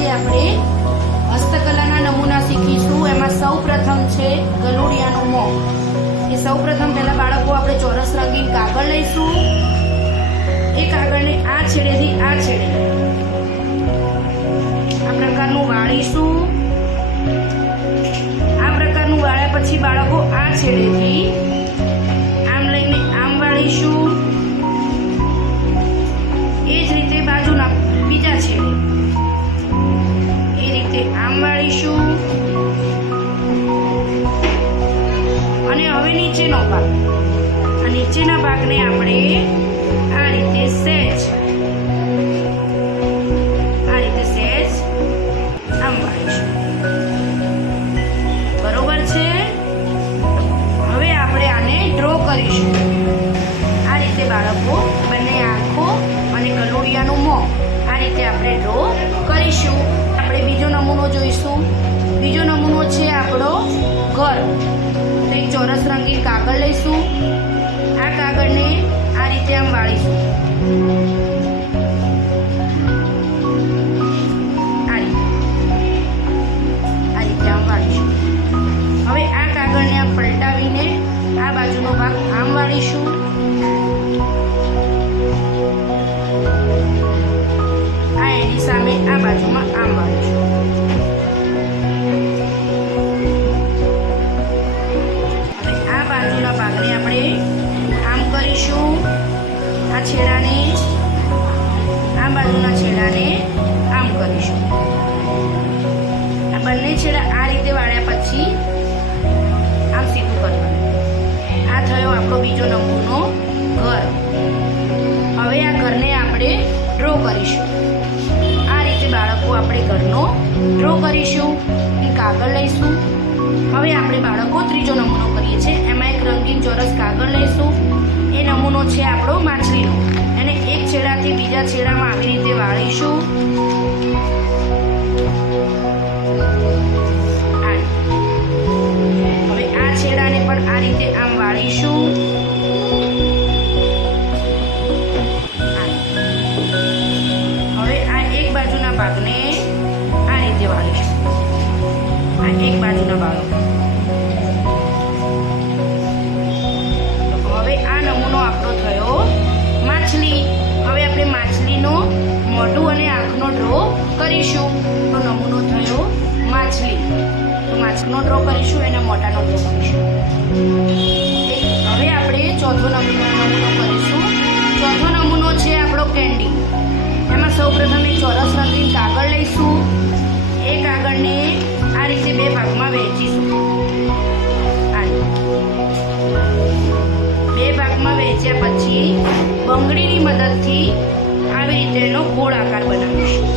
આજે આપણે હસ્તકલાના નમૂના શીખીશું। એમાં સૌપ્રથમ છે ગલુડિયાનું મોં। એ સૌપ્રથમ પહેલા બાળકો આપણે ચોરસ રંગીન કાગળ લઈશું। એ કાગળને આ છેડેથી આ છેડે આ પ્રકારનું વાળીશું। આ પ્રકારનું વાળ્યા પછી બાળકો આ છેડેથી આમ લઈને આમ વાળીશું। એ જ રીતે બાજુના બીજા છેડે એ રીતે આમ વાળીશું। અને હવે નીચેનો ભાગ, આ નીચેના ભાગને આપણે આ રીતે સહેજ આમ વાળીશું। બરોબર છે। હવે આપણે આને ડ્રો કરીશું। આ રીતે બાળકો બંને આંખો અને ગલુડિયાનું મોં આ રીતે આપણે ડ્રો કરીશું। આપણે બીજો નમૂનો જોઈશું। બીજો નમૂનો છે આપણો ઘર। તો એક ચોરસ રંગીન કાગળ લઈશું। આ કાગળને આ રીતે આમ વાળીશું। આ રીતે આમ વાળીશું। હવે આ કાગળને આમ પલટાવીને આ બાજુનો ભાગ આમ વાળીશું। આ એની સામે આ બાજુમાં આમ વાળીશું। હવે આ બાજુના ભાગને આપણે આમ કરીશું। આ છેડાને આ બાજુના છેડાને આમ કરીશું। આ બંને છેડા આ રીતે વાળ્યા પછી આમ સીધું કરવાનું। આ થયો આપણો બીજો નમૂનો ઘર। હવે આ ઘરને આપણે ડ્રો કરીશું। આ રીતે બાળકો આપણે ઘરનો ડ્રો કરીશું। કાગળ લઈશું। હવે આપણે બાળકો ત્રીજો નમૂનો કરીએ છીએ। એમાં એક રંગીન ચોરસ કાગળ લઈશું। એ નમૂનો છે આપણો માછલીનો। એને એક છેડાથી બીજા છેડામાં આવી રીતે વાળીશું। હવે આ છેડાને પણ આ રીતે આમ વાળીશું। હવે આ એક બાજુના ભાગને આ રીતે વાળીશું। આ એક બાજુના ભાગ। હવે આ નમૂનો આપણો થયો માછલી। હવે આપણે માછલીનો મોઢું અને આંખનો ડ્રો કરીશું। તો નમૂનો થયો માછલી। તો માછલીનો ડ્રો કરીશું, એના મોઢાનો ડ્રો કરીશું। હવે આપણે ચોથો નમૂનો કરીશું। ચોથો નમૂનો છે આપણો કેન્ડી। એમાં સૌપ્રથમ એક ચોરસ રંગીન કાગળ લઈશું। એ કાગળને આ રીતે બે ભાગમાં વહેંચીશું। બે ભાગમાં વહેંચ્યા પછી બંગડીની મદદથી આવી રીતે એનો ગોળ આકાર બનાવીશું।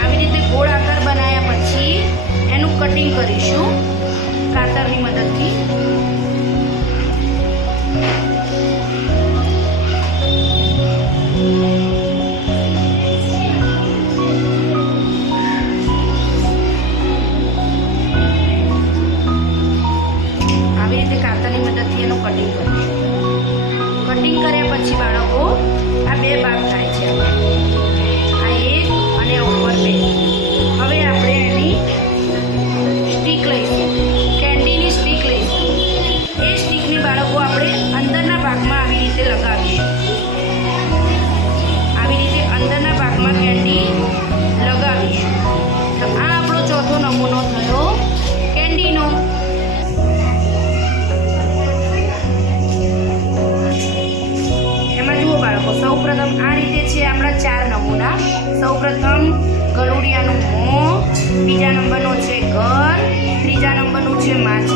આવી રીતે ગોળ આકાર બનાવ્યા પછી એનું કટિંગ કરીશું કાતરની મદદથી। આવી રીતે કાતરની મદદથી એનું કટિંગ કરીશું। કટિંગ કર્યા પછી બાળકો આ બે ભાગ થાય છે। આ એક અને ઉપર બે। હવે આપણે એની સ્ટીક લઈશું, કેન્ડીની સ્ટીક લઈશું। એ સ્ટીકની બાળકો આપણે અંદરના ભાગમાં આવી રીતે લગાવીશું। આવી રીતે અંદરના ભાગમાં કેન્ડી લગાવીશું। તો આ આપણો ચોથો નમૂનો થયો કેન્ડીનો। એમાં જુઓ બાળકો, સૌપ્રથમ આ રીતે છે આપણા 4 નમૂના। સૌપ્રથમ ગલુડિયાનું મોં, બીજા નંબરનો છે ઘર, ત્રીજા નંબરનું છે માછલી।